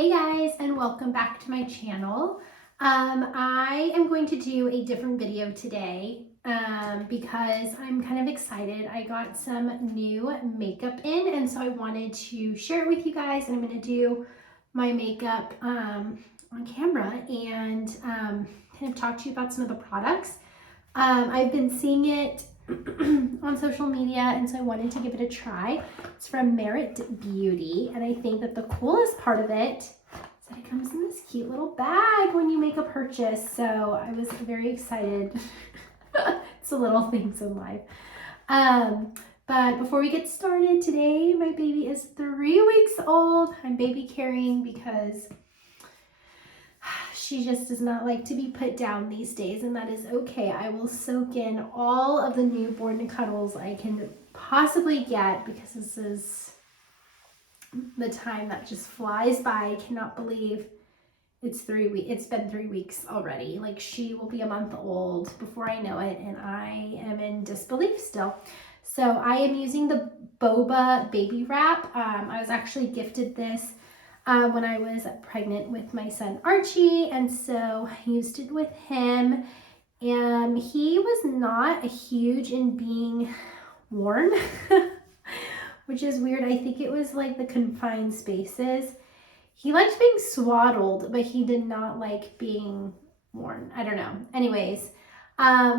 Hey guys, and welcome back to my channel. I am going to do a different video today because I'm kind of excited. I got some new makeup in, and so I wanted to share it with you guys, and I'm going to do my makeup on camera and kind of talk to you about some of the products. I've been seeing it on social media, and so I wanted to give it a try. It's from Merit Beauty, and I think that the coolest part of it is that it comes in this cute little bag when you make a purchase. So I was very excited. It's the little things in life. But before we get started today, my baby is 3 weeks old. I'm baby carrying because she just does not like to be put down these days, and that is okay. I will soak in all of the newborn cuddles I can possibly get because this is the time that just flies by. I cannot believe it's 3 weeks. It's been 3 weeks already. Like, she will be a month old before I know it, and I am in disbelief still. So I am using the Boba baby wrap. I was actually gifted this when I was pregnant with my son Archie, and so I used it with him, and he was not huge in being worn, which is weird. I think it was like the confined spaces. He liked being swaddled, but he did not like being worn. I don't know. Anyways,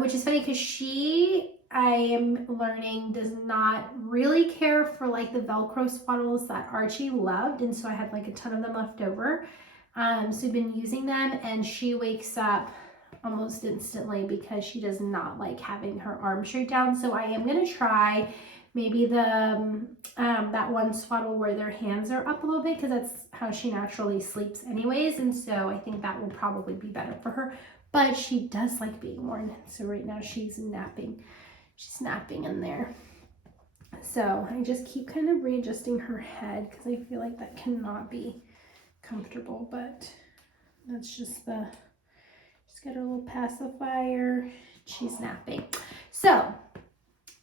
which is funny because I am learning, does not really care for like the Velcro swaddles that Archie loved, and so I had like a ton of them left over. So I've been using them, and she wakes up almost instantly because she does not like having her arm straight down. So I am gonna try maybe the that one swaddle where their hands are up a little bit, because that's how she naturally sleeps anyways, and so I think that will probably be better for her. But she does like being worn, so right now she's napping. She's napping in there. So I just keep kind of readjusting her head because I feel like that cannot be comfortable, but that's just got a little pacifier. She's napping. So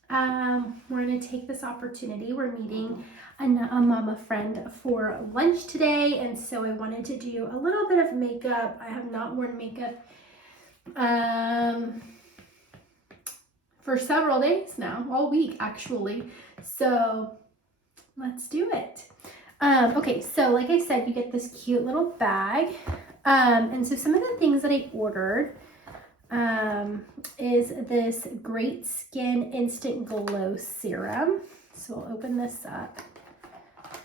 we're going to take this opportunity. We're meeting a mama friend for lunch today, and so I wanted to do a little bit of makeup. I have not worn makeup for several days now, all week actually. So let's do it. Okay, so like I said, you get this cute little bag. And so some of the things that I ordered is this Great Skin Instant Glow Serum. So I'll open this up.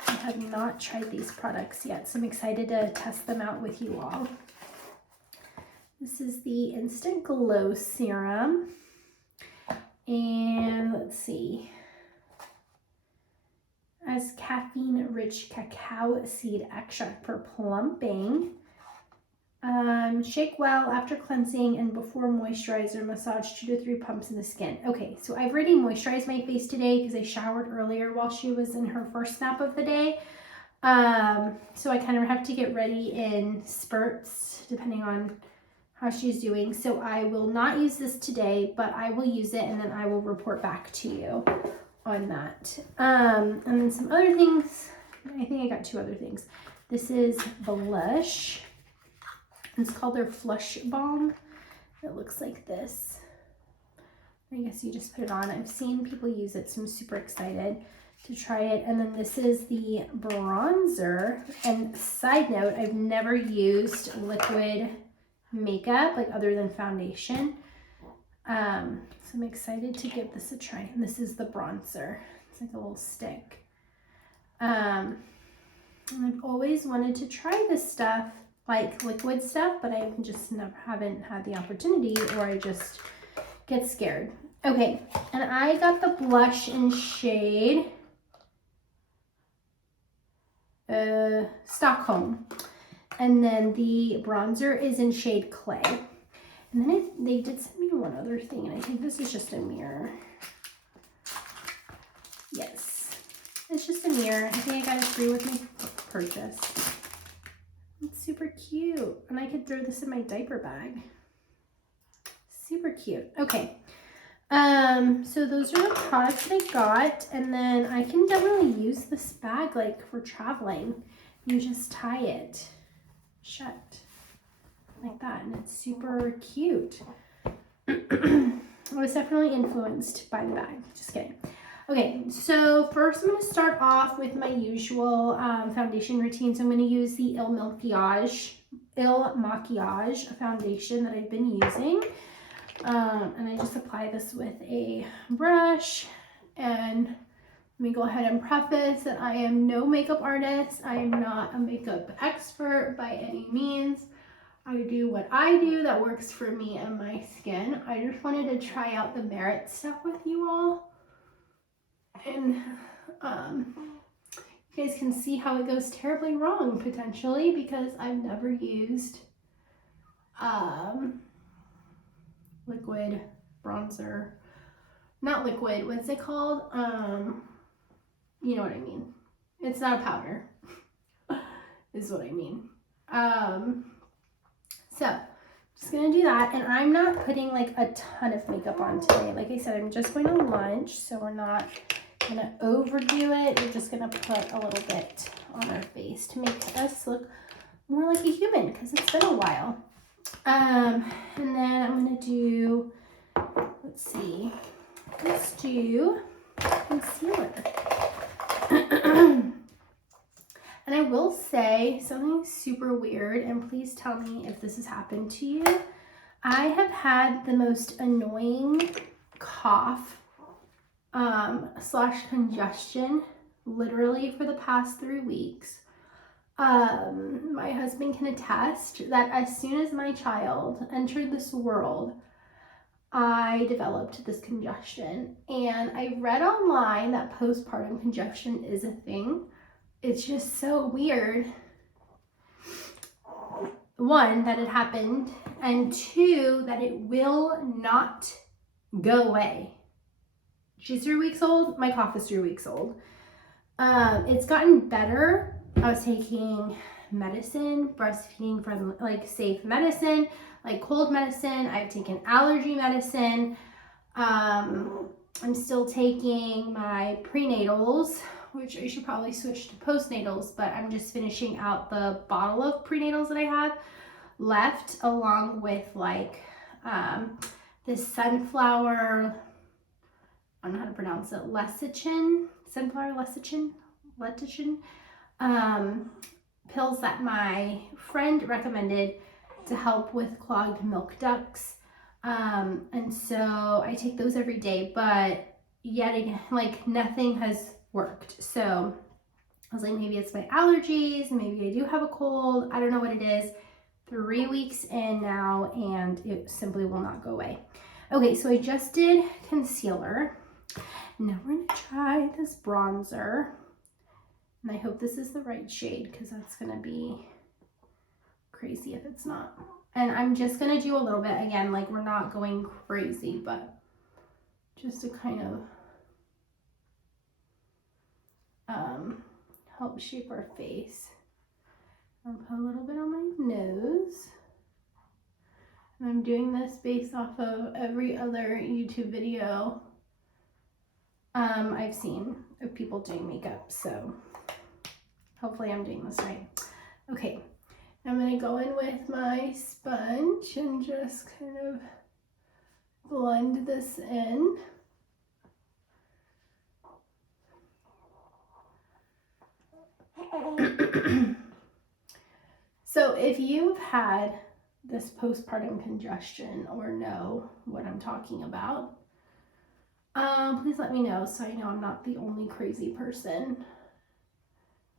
I have not tried these products yet, so I'm excited to test them out with you all. This is the Instant Glow Serum. And let's see, as caffeine-rich cacao seed extract for plumping. Shake well after cleansing and before moisturizer. Massage 2 to 3 pumps in the skin. Okay, so I've already moisturized my face today because I showered earlier while she was in her first nap of the day. So I kind of have to get ready in spurts depending on how she's doing. So I will not use this today, but I will use it and then I will report back to you on that. And then some other things. I think I got 2 other things. This is blush. It's called their Flush Balm. It looks like this. I guess you just put it on. I've seen people use it, so I'm super excited to try it. And then this is the bronzer. And side note, I've never used liquid makeup like other than foundation, so I'm excited to give this a try. And this is the bronzer. It's like a little stick. And I've always wanted to try this stuff, like liquid stuff, but I just haven't had the opportunity, or I just get scared. Okay, and I got the blush in shade Stockholm. And then the bronzer is in shade Clay. And then they did send me one other thing, and I think this is just a mirror. Yes, it's just a mirror. I think I got it free with my purchase. It's super cute. And I could throw this in my diaper bag. Super cute. Okay. So those are the products that I got. And then I can definitely use this bag like for traveling. you just tie it shut like that, and it's super cute. I was definitely influenced by the bag. Just kidding. Okay, so first I'm going to start off with my usual foundation routine. So I'm going to use the Il Makiage foundation that I've been using. And I just apply this with a brush. And let me go ahead and preface that I am no makeup artist. I am not a makeup expert by any means. I do what I do that works for me and my skin. I just wanted to try out the Merit stuff with you all. And you guys can see how it goes terribly wrong potentially, because I've never used liquid bronzer. Not liquid, what's it called? You know what I mean. It's not a powder, is what I mean. So I'm just gonna do that, and I'm not putting like a ton of makeup on today. Like I said, I'm just going to lunch, so we're not gonna overdo it. We're just gonna put a little bit on our face to make us look more like a human, because it's been a while. And then I'm gonna do, let's see, let's do concealer. And I will say something super weird, and please tell me if this has happened to you. I have had the most annoying cough / congestion literally for the past 3 weeks. My husband can attest that as soon as my child entered this world, I developed this congestion. And I read online that postpartum congestion is a thing. It's just so weird. 1, that it happened, and 2, that it will not go away. She's 3 weeks old. My cough is 3 weeks old. It's gotten better. I was taking medicine, breastfeeding from like safe medicine, like cold medicine. I've taken allergy medicine. I'm still taking my prenatals, which I should probably switch to postnatals, but I'm just finishing out the bottle of prenatals that I have left, along with like this sunflower, I don't know how to pronounce it, lecithin, sunflower lecithin, pills that my friend recommended to help with clogged milk ducts. And so I take those every day, but yet again, like nothing has worked. So I was like, maybe it's my allergies, maybe I do have a cold, I don't know what it is. 3 weeks in now, and it simply will not go away. Okay, so I just did concealer. Now we're gonna try this bronzer, and I hope this is the right shade, because that's gonna be crazy if it's not. And I'm just gonna do a little bit again, like we're not going crazy, but just to kind of help shape our face. I'll put a little bit on my nose. And I'm doing this based off of every other YouTube video I've seen of people doing makeup, so hopefully I'm doing this right. Okay, I'm gonna go in with my sponge and just kind of blend this in. So if you've had this postpartum congestion or know what I'm talking about, please let me know so I know I'm not the only crazy person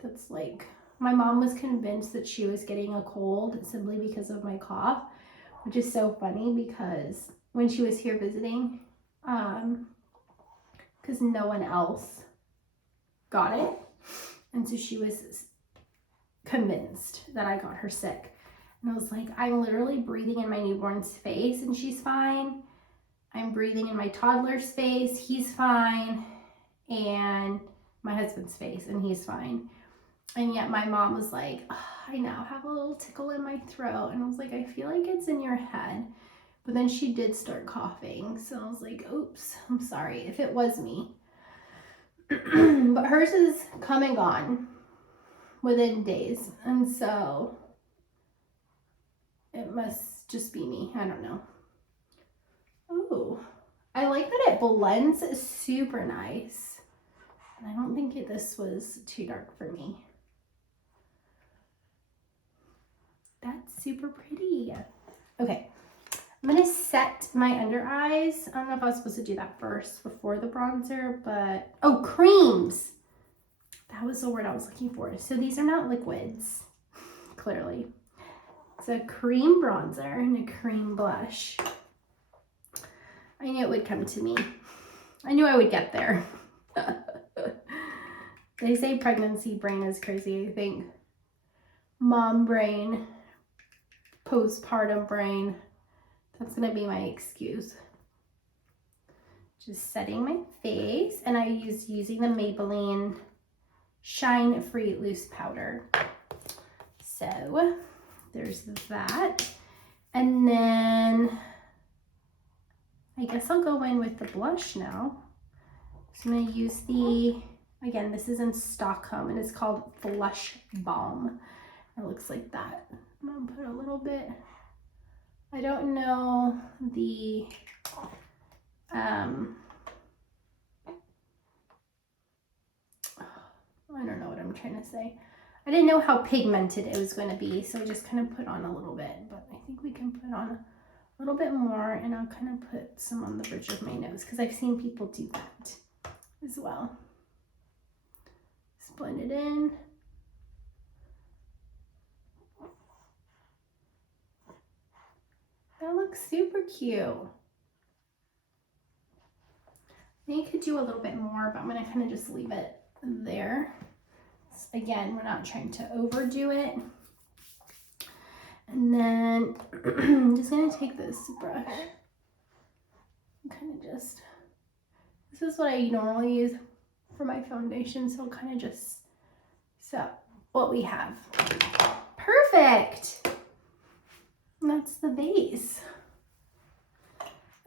that's like, my mom was convinced that she was getting a cold simply because of my cough, which is so funny because when she was here visiting, because no one else got it, and so she was convinced that I got her sick. And I was like, I'm literally breathing in my newborn's face and she's fine. I'm breathing in my toddler's face, he's fine. And my husband's face, and he's fine. And yet my mom was like, oh, I now have a little tickle in my throat. And I was like, I feel like it's in your head. But then she did start coughing. So I was like, oops, I'm sorry if it was me. But hers is come and gone. within days. And so it must just be me. I don't know. Oh, I like that it blends super nice. And I don't think this was too dark for me. That's super pretty. Okay, I'm gonna set my under eyes. I don't know if I was supposed to do that first before the bronzer, but, oh, creams. That was the word I was looking for. So these are not liquids, clearly. It's a cream bronzer and a cream blush. I knew it would come to me. I knew I would get there. They say pregnancy brain is crazy. I think mom brain, postpartum brain, that's gonna be my excuse. Just setting my face, and I using the Maybelline Shine Free Loose Powder. So there's that. And then I guess I'll go in with the blush now. So I'm gonna use the, again, this is in Stockholm and it's called Blush Balm. It looks like that. I'm gonna put a little bit, I don't know the, I don't know what I'm trying to say. I didn't know how pigmented it was going to be, so I just kind of put on a little bit, but I think we can put on a little bit more, and I'll kind of put some on the bridge of my nose because I've seen people do that as well. Just blend it in. That looks super cute. I think I could do a little bit more, but I'm going to kind of just leave it there. Again, we're not trying to overdo it. And then I'm just going to take this brush and kind of just, this is what I normally use for my foundation, so I'll kind of just set what we have. Perfect! And that's the base.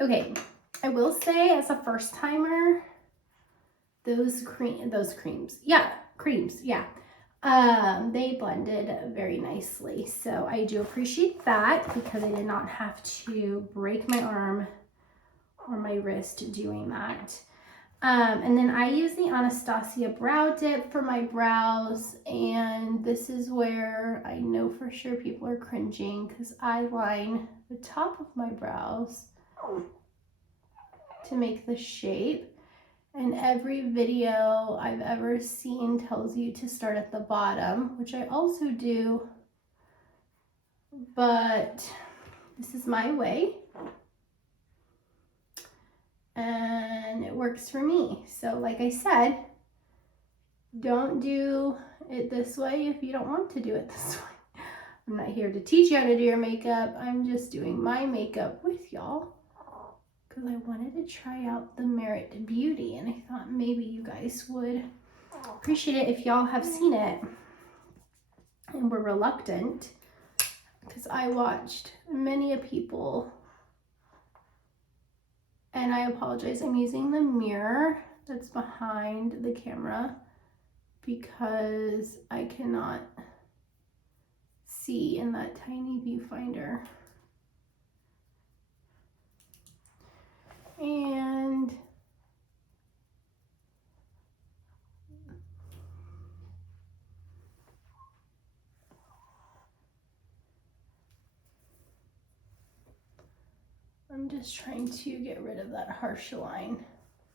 Okay, I will say as a first timer, those creams, they blended very nicely. So I do appreciate that because I did not have to break my arm or my wrist doing that. And then I use the Anastasia brow dip for my brows, and this is where I know for sure people are cringing because I line the top of my brows to make the shape. And every video I've ever seen tells you to start at the bottom, which I also do, but this is my way. And it works for me. So like I said, don't do it this way if you don't want to do it this way. I'm not here to teach you how to do your makeup. I'm just doing my makeup with y'all because I wanted to try out the Merit Beauty, and I thought maybe you guys would appreciate it if y'all have seen it and were reluctant, because I watched many a people. And I apologize, I'm using the mirror that's behind the camera because I cannot see in that tiny viewfinder. And I'm just trying to get rid of that harsh line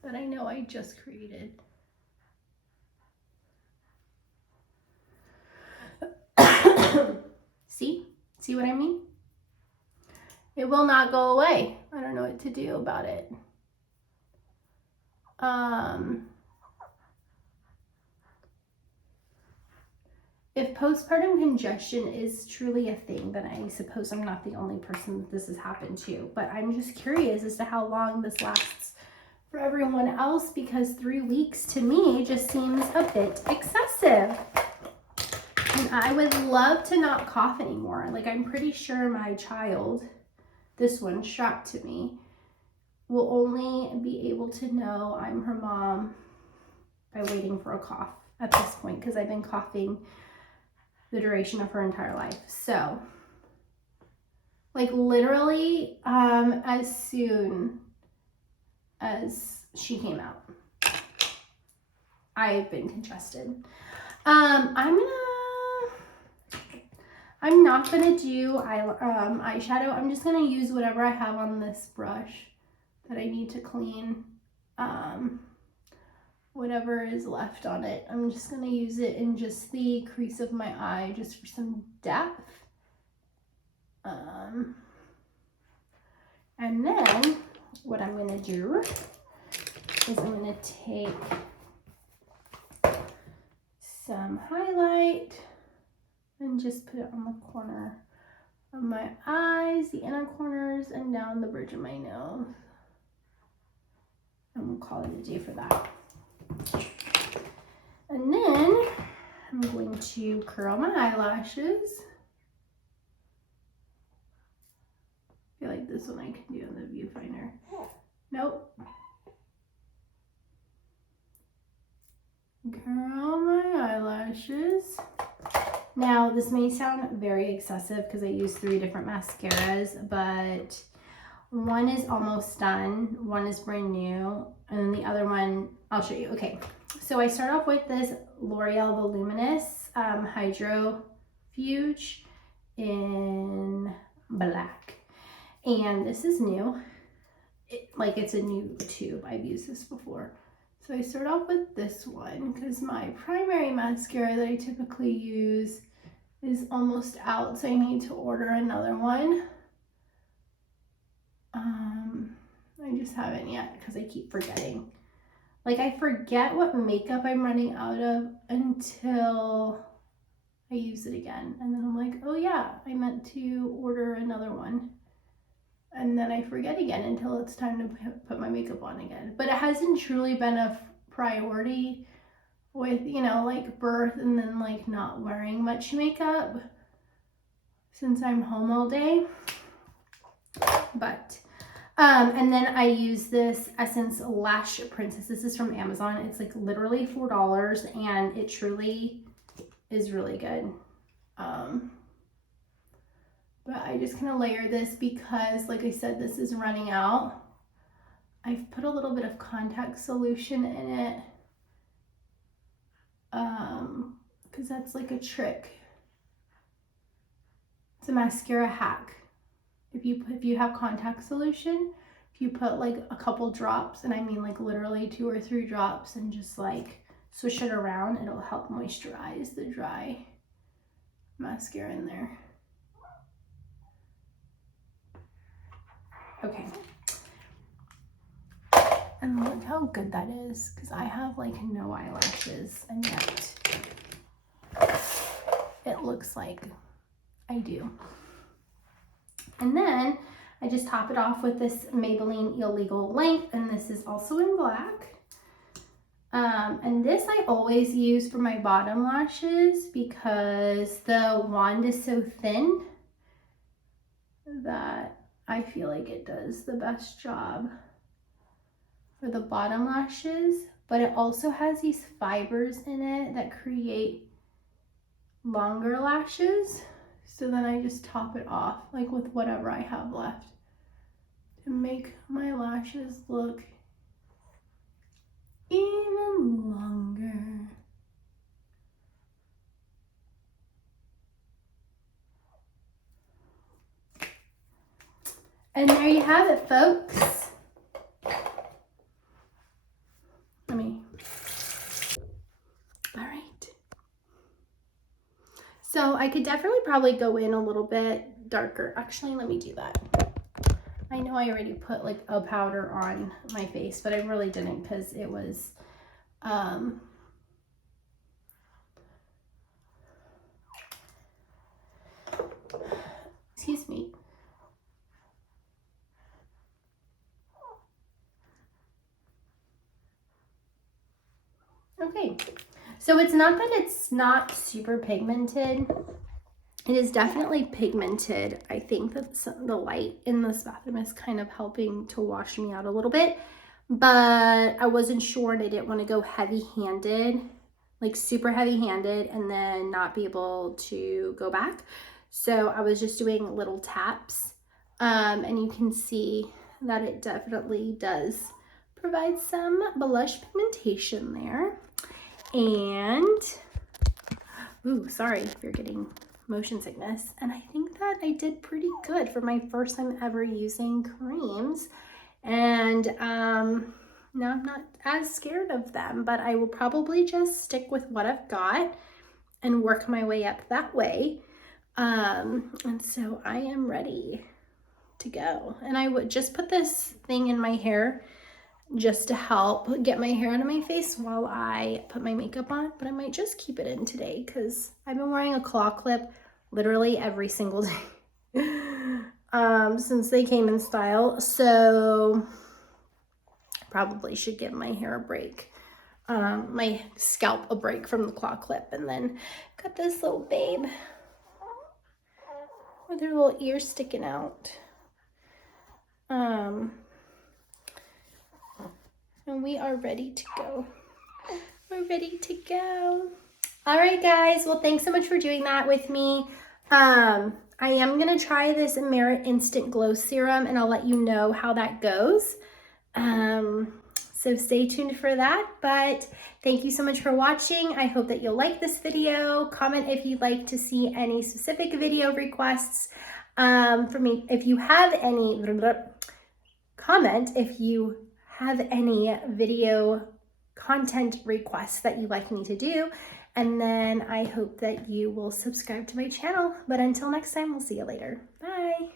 that I know I just created. See what I mean? It will not go away. I don't know what to do about it. If postpartum congestion is truly a thing, then I suppose I'm not the only person that this has happened to, but I'm just curious as to how long this lasts for everyone else, because 3 weeks to me just seems a bit excessive. And I would love to not cough anymore. Like, I'm pretty sure my child, this one strapped to me, will only be able to know I'm her mom by waiting for a cough at this point, because I've been coughing the duration of her entire life. So, like literally, as soon as she came out, I've been congested. I'm not gonna do eyeshadow. I'm just gonna use whatever I have on this brush that I need to clean. Whatever is left on it, I'm just gonna use it in just the crease of my eye, just for some depth. And then what I'm gonna do is I'm gonna take some highlight and just put it on the corner of my eyes, the inner corners, and down the bridge of my nose. And we'll call it a day for that. And then I'm going to curl my eyelashes. I feel like this one I can do in the viewfinder. Nope. Curl my eyelashes. Now, this may sound very excessive because I use 3 different mascaras, but one is almost done, one is brand new, and then the other one, I'll show you. Okay, so I start off with this L'Oreal Voluminous Hydro Fuge in black. And this is new. It's a new tube. I've used this before. So I start off with this one because my primary mascara that I typically use is almost out, so I need to order another one. I just haven't yet because I keep forgetting. Like, I forget what makeup I'm running out of until I use it again. And then I'm like, oh yeah, I meant to order another one. And then I forget again until it's time to put my makeup on again. But it hasn't truly been a priority with, you know, like birth and then like not wearing much makeup since I'm home all day. But, and then I use this Essence Lash Princess. This is from Amazon. It's like literally $4 and it truly is really good. But I just kind of layer this because, like I said, this is running out. I've put a little bit of contact solution in it because that's like a trick. It's a mascara hack. If you have contact solution, if you put like a couple drops, and I mean like literally 2 or 3 drops, and just like swish it around, it'll help moisturize the dry mascara in there. Okay. And look how good that is, because I have like no eyelashes, and yet it looks like I do. And then I just top it off with this Maybelline Illegal Length, and this is also in black. And this I always use for my bottom lashes because the wand is so thin that I feel like it does the best job for the bottom lashes, but it also has these fibers in it that create longer lashes. So then I just top it off like with whatever I have left to make my lashes look even longer. And there you have it, folks. All right. So I could definitely probably go in a little bit darker. Actually, let me do that. I know I already put like a powder on my face, but I really didn't because it was, excuse me. Okay, so it's not that it's not super pigmented. It is definitely pigmented. I think that the light in this bathroom is kind of helping to wash me out a little bit, but I wasn't sure and I didn't want to go heavy-handed like super heavy handed and then not be able to go back. So I was just doing little taps, and you can see that it definitely does provide some blush pigmentation there. And, ooh, sorry if you're getting motion sickness. And I think that I did pretty good for my first time ever using creams. And now I'm not as scared of them, but I will probably just stick with what I've got and work my way up that way. And so I am ready to go. And I would just put this thing in my hair just to help get my hair out of my face while I put my makeup on, but I might just keep it in today because I've been wearing a claw clip literally every single day since they came in style. So probably should give my hair a break, my scalp a break from the claw clip. And then got this little babe with her little ears sticking out. And we are ready to go. We're ready to go. All right, guys. Well, thanks so much for doing that with me. I am going to try this Merit Instant Glow Serum, and I'll let you know how that goes. So stay tuned for that. But thank you so much for watching. I hope that you'll like this video. Comment if you'd like to see any specific video requests for me. If you have any, comment if you have any video content requests that you'd like me to do. And then I hope that you will subscribe to my channel. But until next time, we'll see you later. Bye.